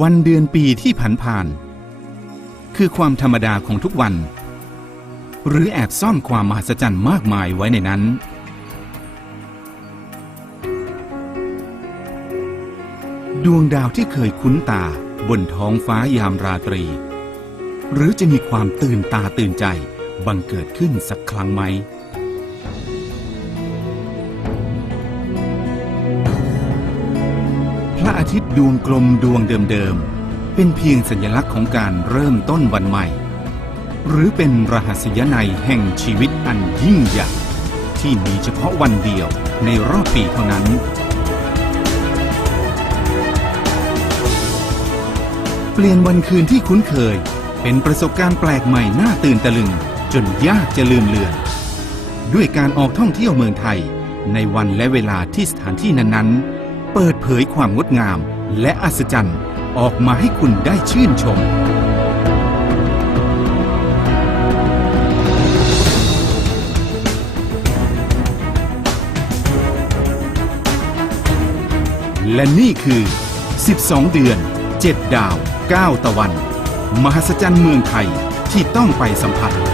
วันเดือนปีที่ผ่านผ่าน คือความธรรมดาของทุกวัน หรือแอบซ่อนความมหัศจรรย์มากมายไว้ในนั้น ดวงดาวที่เคยคุ้นตาบนท้องฟ้ายามราตรี หรือจะมีความตื่นตาตื่นใจบังเกิดขึ้นสักครั้งไหม อาทิตย์ดวงกลมดวงเดิมๆ เป็นเพียงสัญลักษณ์ของการเริ่มต้นวันใหม่ หรือเป็นรหัสยนัยแห่งชีวิตอันยิ่งใหญ่ที่มีเฉพาะวันเดียวในรอบปีเท่านั้น เปลี่ยนวันคืนที่คุ้นเคย เป็นประสบการณ์แปลกใหม่น่าตื่นตะลึง จนยากจะลืมเลือน ด้วยการออกท่องเที่ยวเมืองไทย ในวันและเวลาที่สถานที่นั้นๆ เปิดเผยความงดงามและอัศจรรย์ออกมาให้คุณได้ชื่นชม และนี่คือ 12 เดือน 7 ดาว 9 ตะวัน มหัศจรรย์เมืองไทยที่ต้องไปสัมผัส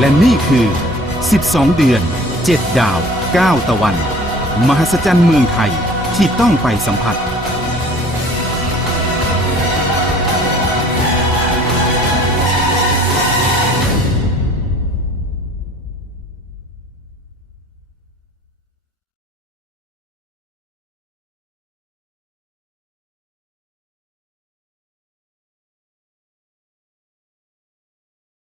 และนี่คือ 12 เดือน 7 ดาว 9 ตะวัน มหัศจรรย์เมืองไทยที่ต้องไปสัมผัส